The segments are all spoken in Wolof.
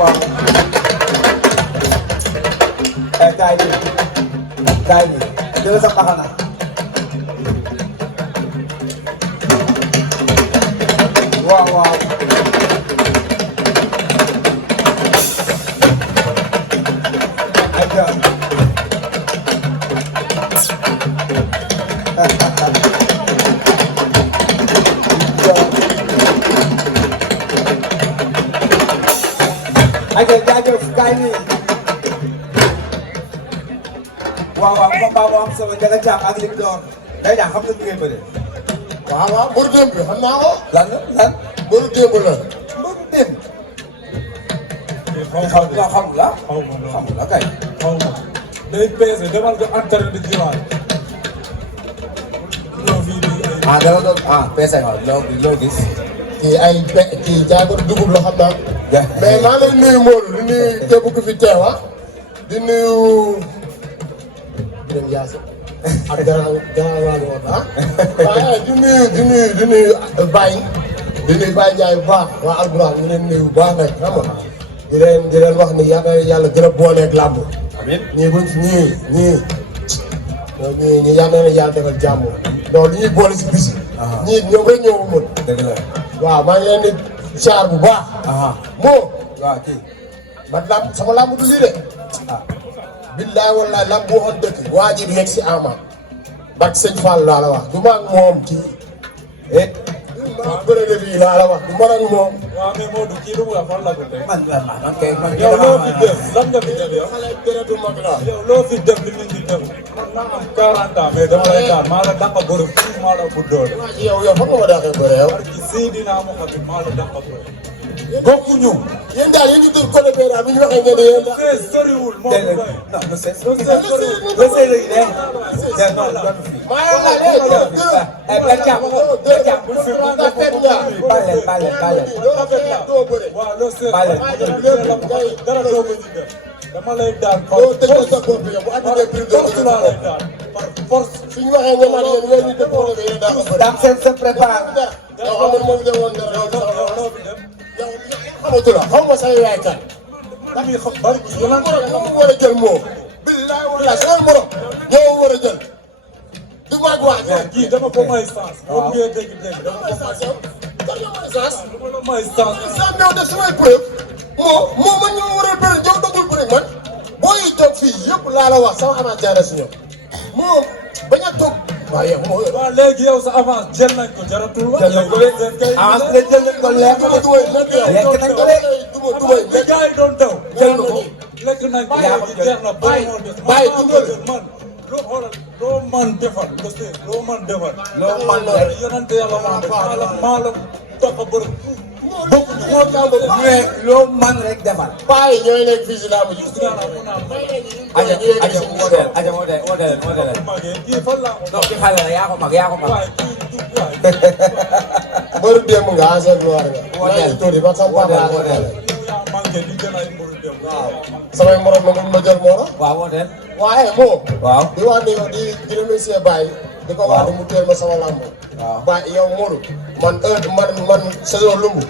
waaw. Kaay bi jël sa mbaxana. waaw waaw. Aja jaajëf kaay nii. waaw waaw combat boo am solo Ndiaga Thiam ak Ligue d'Or. day daan xam nga ni ngay bëree. waaw waaw mbëru démb bi xam naa ko. lan lan. mbëru démb la. mbëru démb. xamul la. xamul la kay. xaw ma day peese demal nga entraîné di jiwaat. dama doon peese nga loo gis. kii jaagoro dugub la xam naa. mais maa ngi lay nuyu Modou di nuyu képp ku fi teew di nuyu. Birame Yaasa ak gannaaw woon waaye di nuyu Baye di nuyu Baye Ndiaye bu baax waa Alburaax ñu leen nuyu bu baax nag xam nga di leen wax ni yàlla gën a booleeg làmb. amiin ñii yàlla na yàlla defal jàmm. donc li ñuy boole si bis yi. ñii ñoom rek ñoo ko mën. dëgg la. waaw maa ngi leen di char bu baax. moo. waaw kii. man sama làmb du lii de. billaay wallaay lam bu waxoon dëkk waa ji du yegg si ama bak sëñ Fall laa la wax du ma ak moom kii du ma bëre bii laa la wax du ma ak moom. waaw mais Modou kii lu mu la fan la ko teg. man kay man yow loo fi def lan nga fi def yow. xale dërëtu mag la. yow loo fi def li nit ñi def man naa am 40 ans mais dama lay daan maa la dàq a bëre fii maa la bu doole. yow fan nga ma daaxee bëre yow. parce que Seydina Mohamed maa la dàq a bëre. bokkuñu. yéen daal yéen ñu tur côté bee daal bu ñu waxee ngeen ne yéen daal. c'est soriwul moom déedéet doy. non le seet. le seet soriwul. le seet rek de. déedéet non non fii. maa ngi lay dégg waaw loo seet. dara doo ko ci def. dama lay daan par doo tëjoo sa bopp yow bu àdduna prix doo force laa lay daan par force. fi ñu waxee ngeen naan yéen ñu tur côté bee yéen daa ko bëri. Dame Sène se prépare. yow xam nga moom de woon dara yow loo fi def. yow xamatu la xaw ma sa yaay kan. ndax mi xam bari yeneen ñoo war a jël moo. billaay wallaay sama morom ñoo war a jël. du mag waay. kii dama ko may sens. waaw boo ngeen dégg dama ko may sens. dama may sens. saa ñëw def samay preuve. moo man ñu war a bëri ñëw dogul bëri man. boo yi toog fii yëpp laa la wax sama amaat jaara si ñoom. moo bañ a toog. waaye moo yor. waaw léegi yow sa avance jël nañ ko jaratul wa. jël nañ ko de avance la jël nañ ko leer na de. lekk nañ ko de. li gars yi doon daw. jël na ko. lekk nañ ko yaa ko jël jeex na bàyyi bàyyi dugal. man loo xoolal loo man defal le seet loo man defal. loo man rek. yonente yàlla maa la topp a bëri. bokkuñu moo tàmb mais loo man rek defal. bàyyi ñooy nekk fii si laamu ji. aja modèle. kii fan laa ko. non kii xale la yaa ko mag. waaye kii du waay. bëri démb nga ancien gloire nga. maa ngi tuuti ba sama papa yaa manqué li gën a ay mburu dem. samay morom ma jël mooro. waaw modèle. waaye moo. waaw. di wax ni di remercier Baye. di ko wax ni mu teel ma sama lamb. waaw Baye yow Modou. man saison lumbu.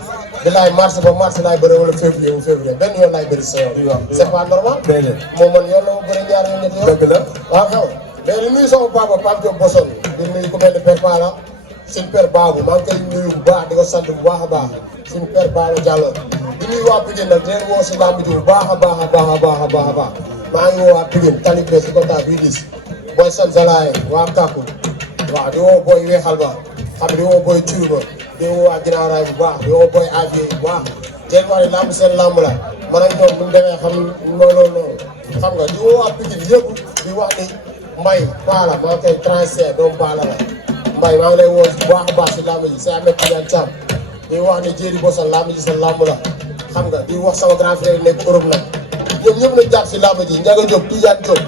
bilaay mars ba mars laay bëre wala février benn yoon laay bëri sa yoon. c'est pas normal. déedéet. moom man yoon la ma bëri ñaar yoon ñetti yoon. dëgg la. waaw xew mais di nuyu sama papa Pape Diop Bosson. di nuyu ku mel ni Père Pala. suñu Père Babou maa ngi koy nuyu bu baax di ko sant bu baax a baax. suñu Père Babou Diallo. di nuyu waa Pikine nag di leen woo si lamb ji bu baax a baax. maa ngi woo waa Pikine tali bi si contact bii dis. booy San Zalaye waa Kaku. waaw di woo booy Weexal ba. xam di woo booy Cuur ba. di woo waa Ginnaaw Raay bu baax di woo booy Avié bu baax. teen wax ni lamb seen lamb la. man ak ñoom bu ñu demee xam loolu xam nga di woo waa Pikine yëpp di wax ni Mbaye Paala maa ngi koy transfert doomu Paala la. Mbaye maa ngi lay woo bu baax a baax si lamb ji sa Ahmed Tidiane Thiam di wax ni Jéeri Bosa lamb ji sa lamb la. xam nga di wax sama grand frère nekk Europe nag ñoom ñëpp nañ jàpp si lamb ji Ndiaga Diop Tidiane Diop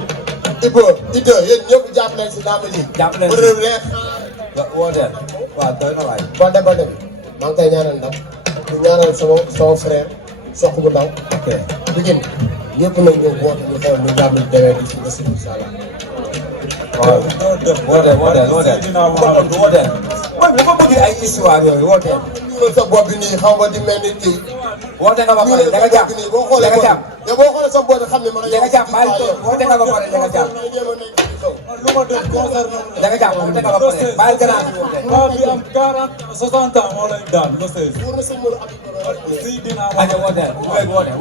Ida yéen ñëpp jàpp nañ si lamb ji. jàpp nañ si bërëb rek. modèle. waaw doy na waay. ba dem maa ngi koy ñaanal ndam di ñaanal sama frère Sokh bu ndaw. ok. Pikine ñëpp nañ ñëw woote ñu xew ñu jàmm ñu demee di si des incha allah. waaw modèle. man bu ko bëggee ay histoire yooyu wooteel. sa bopp bi nii xaw ma di mel ni kii. woote nga ba pare Ndiaga Thiam boo xoolee Ndiaga Thiam yow boo xoolee sama boy xam ne man Ndiaga Thiam bàyyi toog woote nga ba pare Ndiaga Thiam lu ma def concerné Ndiaga Thiam woote nga ba pare bàyyi gannaaw bi woote waa bi am 40 60 ans moo lay daan le 16 si dina aja woote woote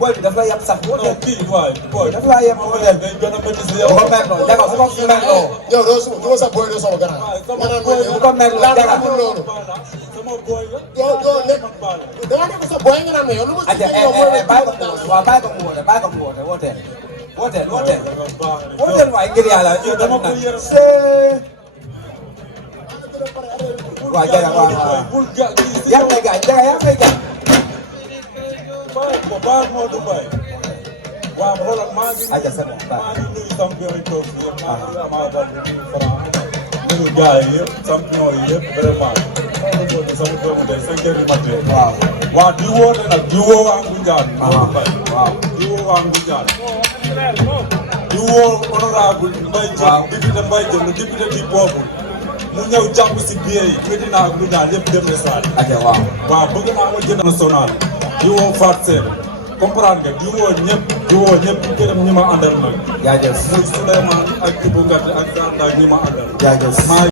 boy bi daf la yab sax woote kii waay boy daf la yab woote day gën a métti si yow bu ko merloo Ndiaga bu ko merloo yow doo sa boy doo sama grand bu ko merloo Ndiaga sama boy la doo nekk dama nekk sa boy nga naan ne yow lu ma aja bàyyi ko mu woote waaw bàyyi ko mu woote bàyyi ko mu woote woote woote waay ngir yàlla dama ko yërëm waaw Ndiaga waaw bul ga yaa may gaañ Ndiaga yaa may gaañ baax moo du bay waaw xoolal maa ngi aja c'est bon maa ngi nuyu champion yi toog fii yëpp maa ngi nuyu Ama Baldé nuyu Franc nuyu gars yi yëpp champion yi yëpp vraiment sama doomu day 5 heures du matin waaw waaw di woote nag di woo waa Ngoundiane waaw di woo waa Ngoundiane di woo honorable Mbaye Diène député Mbaye Diène député di boobu mu ñëw jàpp si biir yi Medina ak Ngoundiane yëpp dem na stade aja waaw waaw bëgg naa ma jënd national di woo Fatou Seye comprendre nga di woo ñëpp di gërëm ñi ma àndal nag jaajëf muy Souleymane ak Ibou Ngate ak Danda ak ñi ma àndal jaajëf